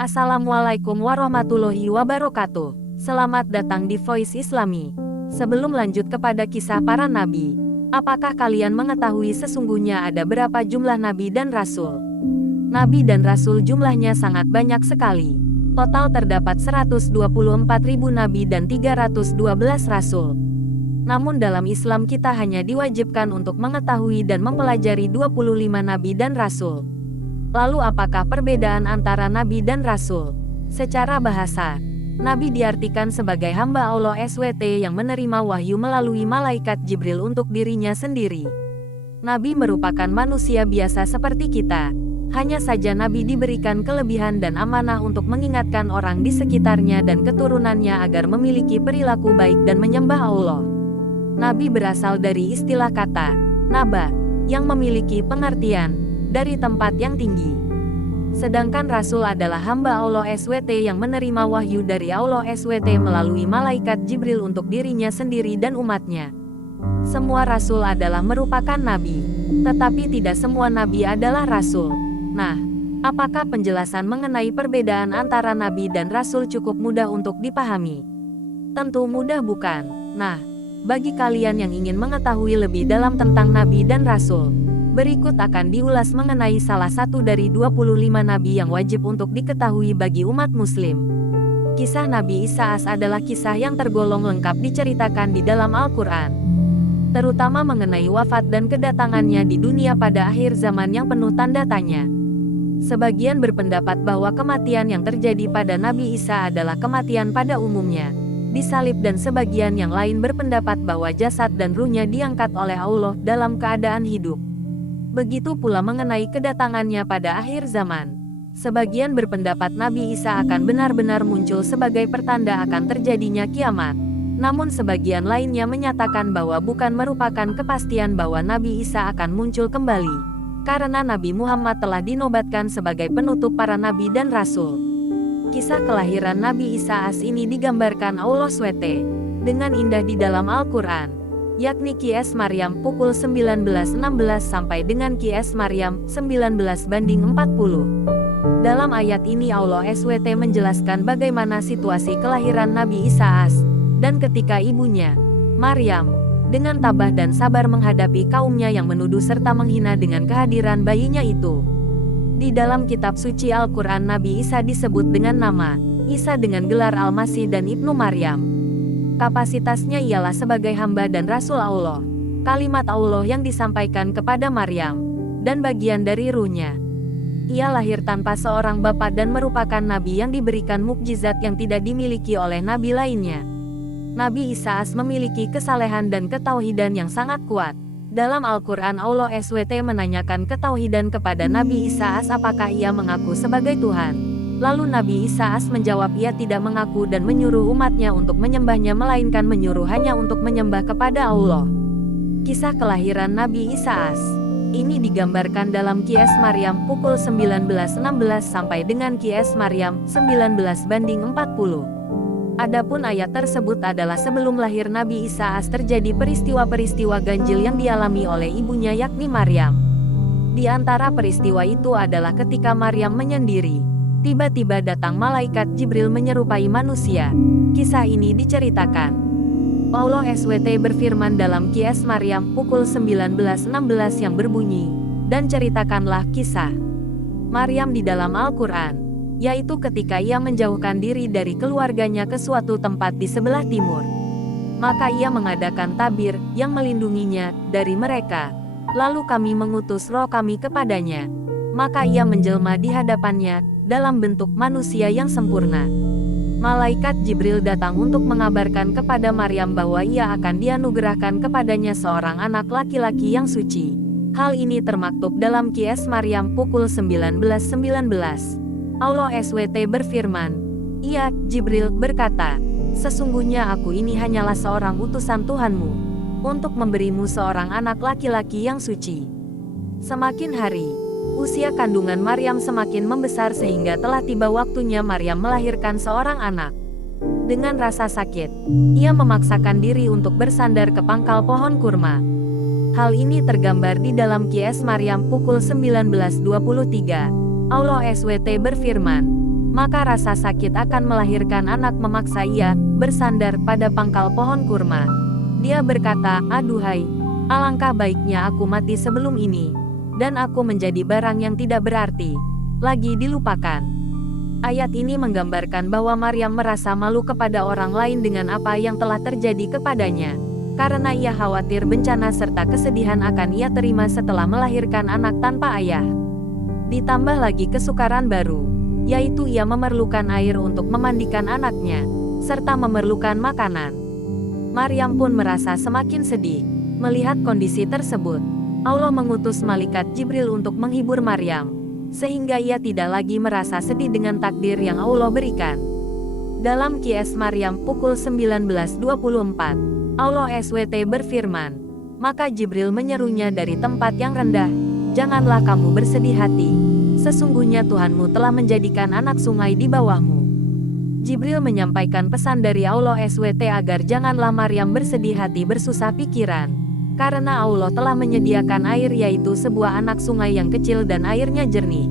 Assalamualaikum warahmatullahi wabarakatuh. Selamat datang di Voice Islami. Sebelum lanjut kepada kisah para nabi, apakah kalian mengetahui sesungguhnya ada berapa jumlah nabi dan rasul? Nabi dan rasul jumlahnya sangat banyak sekali. Total terdapat 124.000 nabi dan 312 rasul. Namun dalam Islam kita hanya diwajibkan untuk mengetahui dan mempelajari 25 nabi dan rasul. Lalu apakah perbedaan antara nabi dan rasul? Secara bahasa, nabi diartikan sebagai hamba Allah SWT yang menerima wahyu melalui malaikat Jibril untuk dirinya sendiri. Nabi merupakan manusia biasa seperti kita. Hanya saja nabi diberikan kelebihan dan amanah untuk mengingatkan orang di sekitarnya dan keturunannya agar memiliki perilaku baik dan menyembah Allah. Nabi berasal dari istilah kata naba yang memiliki pengertian dari tempat yang tinggi. Sedangkan Rasul adalah hamba Allah SWT yang menerima wahyu dari Allah SWT melalui malaikat Jibril untuk dirinya sendiri dan umatnya. Semua Rasul adalah merupakan nabi, tetapi tidak semua nabi adalah Rasul. Nah, apakah penjelasan mengenai perbedaan antara nabi dan Rasul cukup mudah untuk dipahami? Tentu mudah bukan? Nah, bagi kalian yang ingin mengetahui lebih dalam tentang nabi dan Rasul, berikut akan diulas mengenai salah satu dari 25 nabi yang wajib untuk diketahui bagi umat muslim. Kisah Nabi Isa AS adalah kisah yang tergolong lengkap diceritakan di dalam Al-Quran, terutama mengenai wafat dan kedatangannya di dunia pada akhir zaman yang penuh tanda tanya. Sebagian berpendapat bahwa kematian yang terjadi pada Nabi Isa adalah kematian pada umumnya, disalib, dan sebagian yang lain berpendapat bahwa jasad dan ruhnya diangkat oleh Allah dalam keadaan hidup. Begitu pula mengenai kedatangannya pada akhir zaman. Sebagian berpendapat Nabi Isa akan benar-benar muncul sebagai pertanda akan terjadinya kiamat. Namun sebagian lainnya menyatakan bahwa bukan merupakan kepastian bahwa Nabi Isa akan muncul kembali, karena Nabi Muhammad telah dinobatkan sebagai penutup para nabi dan rasul. Kisah kelahiran Nabi Isa AS ini digambarkan Allah SWT dengan indah di dalam Al-Quran, yakni Qs Maryam pukul 19.16 sampai dengan Qs Maryam 19:40. Dalam ayat ini Allah SWT menjelaskan bagaimana situasi kelahiran Nabi Isa AS, dan ketika ibunya, Maryam, dengan tabah dan sabar menghadapi kaumnya yang menuduh serta menghina dengan kehadiran bayinya itu. Di dalam kitab suci Al-Quran Nabi Isa disebut dengan nama Isa dengan gelar Al-Masih dan Ibnu Maryam. Kapasitasnya ialah sebagai hamba dan Rasul Allah, kalimat Allah yang disampaikan kepada Maryam, dan bagian dari ruhnya. Ia lahir tanpa seorang bapa dan merupakan nabi yang diberikan mukjizat yang tidak dimiliki oleh nabi lainnya. Nabi Isa AS memiliki kesalehan dan ketauhidan yang sangat kuat. Dalam Al-Quran Allah SWT menanyakan ketauhidan kepada Nabi Isa AS apakah ia mengaku sebagai Tuhan. Lalu Nabi Isa AS menjawab ia tidak mengaku dan menyuruh umatnya untuk menyembahnya melainkan menyuruh hanya untuk menyembah kepada Allah. Kisah kelahiran Nabi Isa AS ini digambarkan dalam Qs Maryam pukul 19.16 sampai dengan Qs Maryam 19:40. Adapun ayat tersebut adalah sebelum lahir Nabi Isa AS terjadi peristiwa-peristiwa ganjil yang dialami oleh ibunya yakni Maryam. Di antara peristiwa itu adalah ketika Maryam menyendiri, tiba-tiba datang malaikat Jibril menyerupai manusia. Kisah ini diceritakan. Allah SWT berfirman dalam Qs Maryam pukul 19.16 yang berbunyi, dan ceritakanlah kisah Maryam di dalam Al-Quran, yaitu ketika ia menjauhkan diri dari keluarganya ke suatu tempat di sebelah timur. Maka ia mengadakan tabir yang melindunginya dari mereka. Lalu kami mengutus roh kami kepadanya. Maka ia menjelma di hadapannya dalam bentuk manusia yang sempurna. Malaikat Jibril datang untuk mengabarkan kepada Maryam bahwa ia akan dianugerahkan kepadanya seorang anak laki-laki yang suci. Hal ini termaktub dalam Qs Maryam pukul 19.19. Allah SWT berfirman, "Ia, Jibril, berkata, sesungguhnya aku ini hanyalah seorang utusan Tuhanmu, untuk memberimu seorang anak laki-laki yang suci." Semakin hari, usia kandungan Maryam semakin membesar sehingga telah tiba waktunya Maryam melahirkan seorang anak. Dengan rasa sakit, ia memaksakan diri untuk bersandar ke pangkal pohon kurma. Hal ini tergambar di dalam Qs Maryam pukul 19.23. Allah SWT berfirman, maka rasa sakit akan melahirkan anak memaksa ia bersandar pada pangkal pohon kurma. Dia berkata, "Aduhai, alangkah baiknya aku mati sebelum ini, dan aku menjadi barang yang tidak berarti lagi dilupakan." Ayat ini menggambarkan bahwa Maryam merasa malu kepada orang lain dengan apa yang telah terjadi kepadanya, karena ia khawatir bencana serta kesedihan akan ia terima setelah melahirkan anak tanpa ayah. Ditambah lagi kesukaran baru, yaitu ia memerlukan air untuk memandikan anaknya, serta memerlukan makanan. Maryam pun merasa semakin sedih melihat kondisi tersebut. Allah mengutus malaikat Jibril untuk menghibur Maryam, sehingga ia tidak lagi merasa sedih dengan takdir yang Allah berikan. Dalam Qs Maryam pukul 19.24, Allah SWT berfirman, maka Jibril menyerunya dari tempat yang rendah, "Janganlah kamu bersedih hati, sesungguhnya Tuhanmu telah menjadikan anak sungai di bawahmu." Jibril menyampaikan pesan dari Allah SWT agar janganlah Maryam bersedih hati bersusah pikiran, karena Allah telah menyediakan air, yaitu sebuah anak sungai yang kecil dan airnya jernih.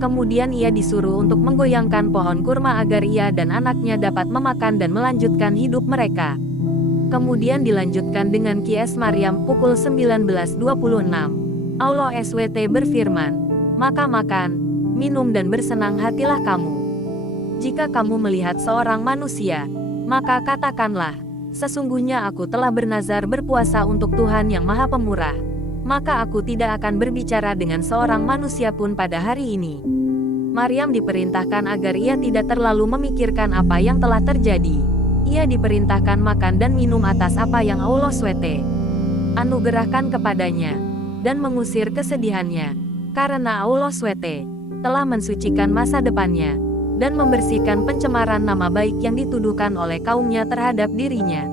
Kemudian ia disuruh untuk menggoyangkan pohon kurma agar ia dan anaknya dapat memakan dan melanjutkan hidup mereka. Kemudian dilanjutkan dengan Qs Maryam pukul 19.26. Allah SWT berfirman, "Maka makan, minum dan bersenang hatilah kamu. Jika kamu melihat seorang manusia, maka katakanlah, sesungguhnya aku telah bernazar berpuasa untuk Tuhan yang Maha Pemurah, maka aku tidak akan berbicara dengan seorang manusia pun pada hari ini." Maryam diperintahkan agar ia tidak terlalu memikirkan apa yang telah terjadi. Ia diperintahkan makan dan minum atas apa yang Allah SWT anugerahkan kepadanya, dan mengusir kesedihannya, karena Allah SWT telah mensucikan masa depannya, dan membersihkan pencemaran nama baik yang dituduhkan oleh kaumnya terhadap dirinya.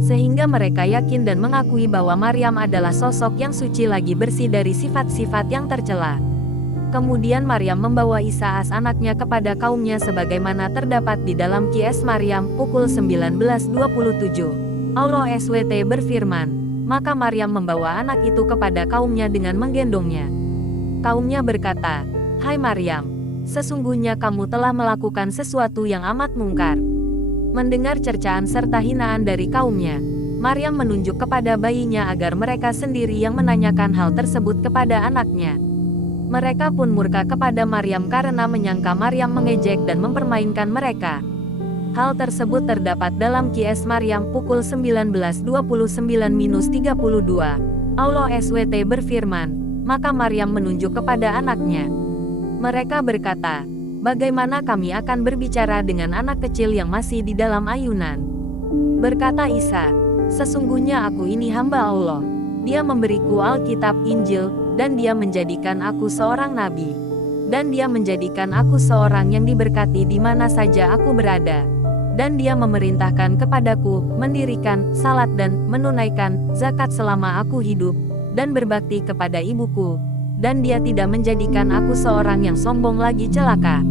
Sehingga mereka yakin dan mengakui bahwa Maryam adalah sosok yang suci lagi bersih dari sifat-sifat yang tercela. Kemudian Maryam membawa Isa anaknya kepada kaumnya sebagaimana terdapat di dalam Qs Maryam pukul 19.27. Allah SWT berfirman, maka Maryam membawa anak itu kepada kaumnya dengan menggendongnya. Kaumnya berkata, "Hai Maryam, sesungguhnya kamu telah melakukan sesuatu yang amat mungkar." Mendengar cercaan serta hinaan dari kaumnya, Maryam menunjuk kepada bayinya agar mereka sendiri yang menanyakan hal tersebut kepada anaknya. Mereka pun murka kepada Maryam karena menyangka Maryam mengejek dan mempermainkan mereka. Hal tersebut terdapat dalam Qs Maryam pukul 19.29-32. Allah SWT berfirman, maka Maryam menunjuk kepada anaknya. Mereka berkata, "Bagaimana kami akan berbicara dengan anak kecil yang masih di dalam ayunan?" Berkata Isa, "Sesungguhnya aku ini hamba Allah. Dia memberiku Alkitab Injil, dan dia menjadikan aku seorang nabi. Dan dia menjadikan aku seorang yang diberkati di mana saja aku berada. Dan dia memerintahkan kepadaku mendirikan salat dan menunaikan zakat selama aku hidup, dan berbakti kepada ibuku. Dan dia tidak menjadikan aku seorang yang sombong lagi celaka."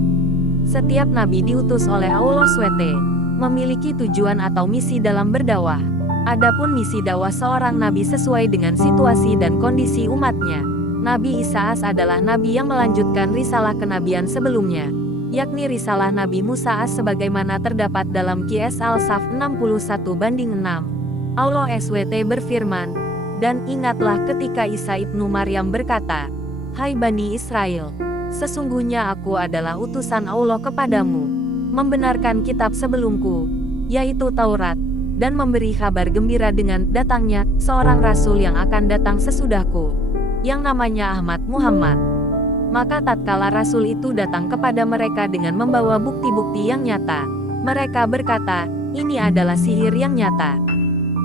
Setiap nabi diutus oleh Allah SWT memiliki tujuan atau misi dalam berdakwah. Adapun misi dakwah seorang nabi sesuai dengan situasi dan kondisi umatnya. Nabi Isa adalah nabi yang melanjutkan risalah kenabian sebelumnya, yakni risalah Nabi Musa sebagaimana terdapat dalam Qs Al-Saf 61:6. Allah SWT berfirman, "Dan ingatlah ketika Isa ibnu Maryam berkata, 'Hai Bani Israel, sesungguhnya aku adalah utusan Allah kepadamu, membenarkan kitab sebelumku, yaitu Taurat, dan memberi kabar gembira dengan datangnya seorang rasul yang akan datang sesudahku, yang namanya Ahmad Muhammad.' Maka tatkala rasul itu datang kepada mereka dengan membawa bukti-bukti yang nyata, mereka berkata, 'Ini adalah sihir yang nyata.'"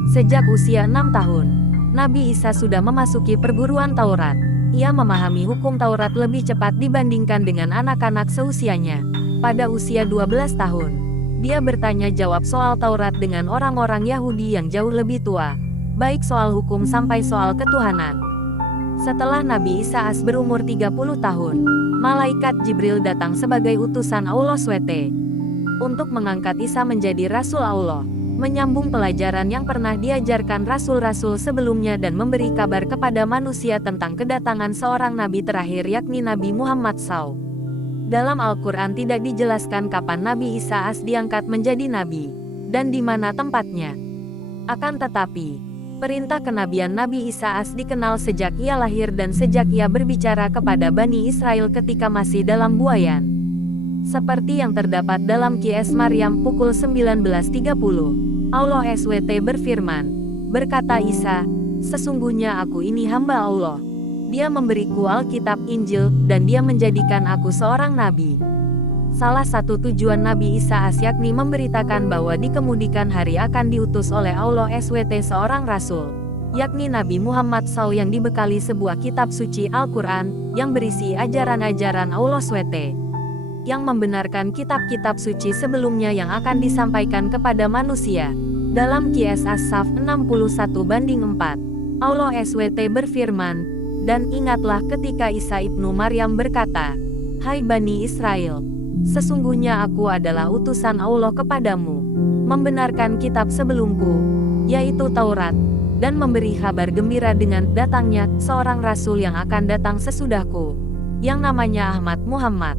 Sejak usia 6 tahun, Nabi Isa sudah memasuki perguruan Taurat. Ia memahami hukum Taurat lebih cepat dibandingkan dengan anak-anak seusianya. Pada usia 12 tahun, dia bertanya jawab soal Taurat dengan orang-orang Yahudi yang jauh lebih tua, baik soal hukum sampai soal ketuhanan. Setelah Nabi Isa berumur 30 tahun, malaikat Jibril datang sebagai utusan Allah SWT untuk mengangkat Isa menjadi Rasul Allah, menyambung pelajaran yang pernah diajarkan rasul-rasul sebelumnya dan memberi kabar kepada manusia tentang kedatangan seorang nabi terakhir yakni Nabi Muhammad SAW. Dalam Al-Quran tidak dijelaskan kapan Nabi Isa AS diangkat menjadi nabi, dan di mana tempatnya. Akan tetapi, perintah kenabian Nabi Isa AS dikenal sejak ia lahir dan sejak ia berbicara kepada Bani Israel ketika masih dalam buayan. Seperti yang terdapat dalam Qs Maryam pukul 19.30. Allah SWT berfirman, berkata Isa, sesungguhnya aku ini hamba Allah. Dia memberiku Alkitab Injil, dan dia menjadikan aku seorang nabi. Salah satu tujuan Nabi Isa AS yakni memberitakan bahwa di kemudian hari akan diutus oleh Allah SWT seorang rasul, yakni Nabi Muhammad SAW yang dibekali sebuah kitab suci Al-Quran, yang berisi ajaran-ajaran Allah SWT, yang membenarkan kitab-kitab suci sebelumnya yang akan disampaikan kepada manusia. Dalam Qs As-Saff 61:4, Allah SWT berfirman, dan ingatlah ketika Isa ibnu Maryam berkata, hai Bani Israel, sesungguhnya aku adalah utusan Allah kepadamu, membenarkan kitab sebelumku, yaitu Taurat, dan memberi kabar gembira dengan datangnya seorang rasul yang akan datang sesudahku, yang namanya Ahmad Muhammad.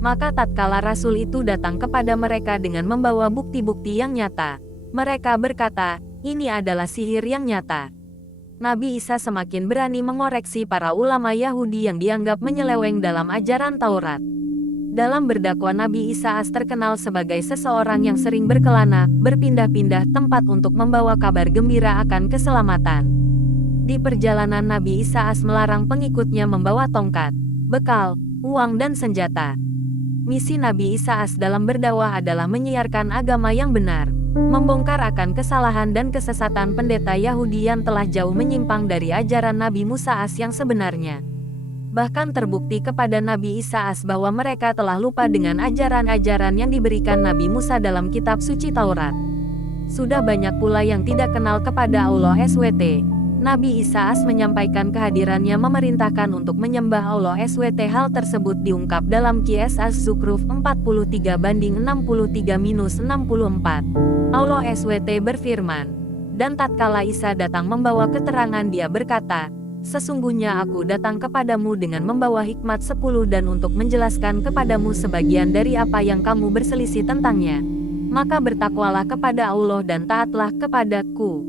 Maka tatkala rasul itu datang kepada mereka dengan membawa bukti-bukti yang nyata, mereka berkata, ini adalah sihir yang nyata. Nabi Isa semakin berani mengoreksi para ulama Yahudi yang dianggap menyeleweng dalam ajaran Taurat. Dalam berdakwah Nabi Isa AS terkenal sebagai seseorang yang sering berkelana, berpindah-pindah tempat untuk membawa kabar gembira akan keselamatan. Di perjalanan Nabi Isa AS melarang pengikutnya membawa tongkat, bekal, uang dan senjata. Misi Nabi Isa AS dalam berdakwah adalah menyiarkan agama yang benar, membongkar akan kesalahan dan kesesatan pendeta Yahudi yang telah jauh menyimpang dari ajaran Nabi Musa AS yang sebenarnya. Bahkan terbukti kepada Nabi Isa AS bahwa mereka telah lupa dengan ajaran-ajaran yang diberikan Nabi Musa dalam kitab suci Taurat. Sudah banyak pula yang tidak kenal kepada Allah SWT. Nabi Isa AS menyampaikan kehadirannya memerintahkan untuk menyembah Allah SWT. Hal tersebut diungkap dalam Qs Az-Zukhruf 43:63-64. Allah SWT berfirman, dan tatkala Isa datang membawa keterangan dia berkata, sesungguhnya aku datang kepadamu dengan membawa hikmat 10 dan untuk menjelaskan kepadamu sebagian dari apa yang kamu berselisih tentangnya. Maka bertakwalah kepada Allah dan taatlah kepadaku.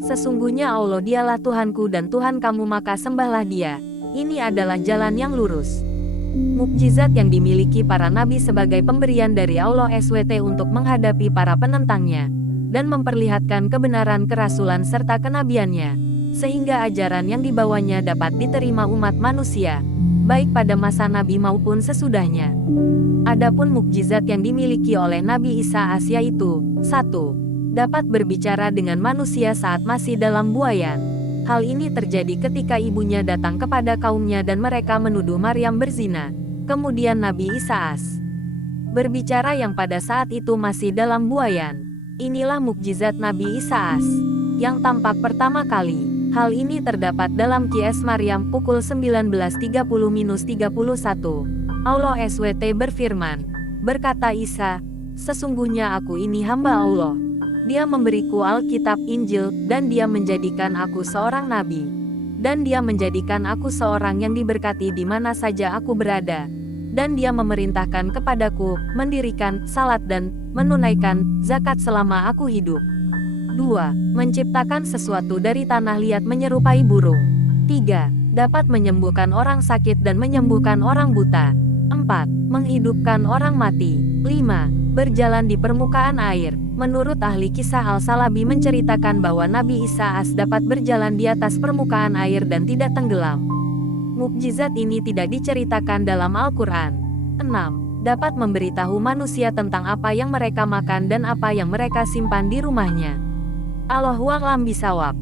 Sesungguhnya Allah dialah Tuhanku dan Tuhan kamu, maka sembahlah dia. Ini adalah jalan yang lurus. Mukjizat yang dimiliki para nabi sebagai pemberian dari Allah SWT untuk menghadapi para penentangnya, dan memperlihatkan kebenaran kerasulan serta kenabiannya, sehingga ajaran yang dibawanya dapat diterima umat manusia, baik pada masa Nabi maupun sesudahnya. Adapun mukjizat yang dimiliki oleh Nabi Isa AS yaitu 1. Dapat berbicara dengan manusia saat masih dalam buayan. Hal ini terjadi ketika ibunya datang kepada kaumnya dan mereka menuduh Maryam berzina. Kemudian Nabi Isa AS berbicara yang pada saat itu masih dalam buayan. Inilah mukjizat Nabi Isa AS yang tampak pertama kali. Hal ini terdapat dalam Qs Maryam pukul 19.30-31. Allah SWT berfirman, berkata Isa, sesungguhnya aku ini hamba Allah. Dia memberiku Alkitab Injil, dan dia menjadikan aku seorang nabi. Dan dia menjadikan aku seorang yang diberkati di mana saja aku berada. Dan dia memerintahkan kepadaku, mendirikan salat dan menunaikan zakat selama aku hidup. 2. Menciptakan sesuatu dari tanah liat menyerupai burung. 3. Dapat menyembuhkan orang sakit dan menyembuhkan orang buta. 4. Menghidupkan orang mati. 5. Berjalan di permukaan air. Menurut ahli kisah Al-Salabi menceritakan bahwa Nabi Isa AS dapat berjalan di atas permukaan air dan tidak tenggelam. Mukjizat ini tidak diceritakan dalam Al-Quran. 6. Dapat memberitahu manusia tentang apa yang mereka makan dan apa yang mereka simpan di rumahnya. Allahu a'lam bishawab.